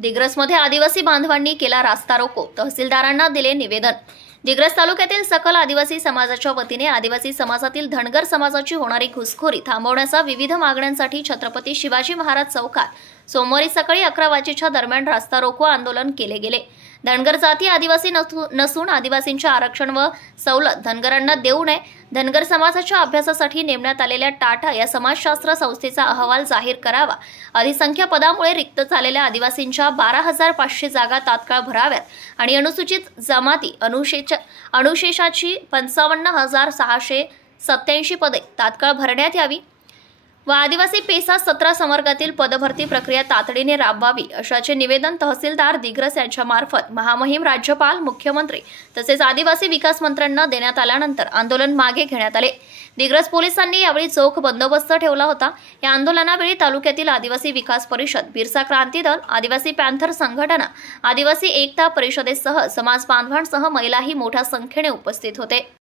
दिग्रसमध्ये आदिवासी बांधवांनी केला रास्ता रोको, तहसीलदारांना दिले निवेदन। दिग्रस तालुक्यातील सकल आदिवासी समाजाच्या वतीने आदिवासी समाजातील धनगर समाजाची होणारी घुसखोरी थांबवण्याचा विविध मागण्यांसाठी छत्रपती शिवाजी महाराज चौकात सोमवारी सकाळी 11 वाजेच्या दरम्यान रास्ता रोको आंदोलन केले गेले। धनगर जाती आदिवासी नसून आदिवासींचे आरक्षण व सवलत धनगरांना देऊ नये, धनगर समाजाच्या अभ्यासासाठी नेमण्यात आलेल्या टाटा या समाजशास्त्र संस्थेचा अहवाल जाहीर करावा, अधिसंख्य पदामुळे रिक्त झालेल्या आदिवासींच्या 12,500 जागा तात्काळ भराव्यात आणि अनुसूचित जमाती अनुशेषाची 55,687 पदे तात्काळ भरण्यात यावी व आदिवासी पेसा 17 संवर्गातील पदभरती प्रक्रिया तातडीने राबवावी अशाचे निवेदन तहसीलदार दिग्रस यांच्या मार्फत महामहिम राज्यपाल, मुख्यमंत्री तसेच आदिवासी विकास मंत्र्यांना देण्यात आल्यानंतर आंदोलन मागे घेण्यात आले। दिग्रस पोलिसांनी यावेळी चोख बंदोबस्त ठेवला होता। या आंदोलनावेळी तालुक्यातील आदिवासी विकास परिषद, बिरसा क्रांती दल, आदिवासी पॅन्थर संघटना, आदिवासी एकता परिषदेसह समाज बांधवांसह महिलाही मोठ्या संख्येने उपस्थित होते।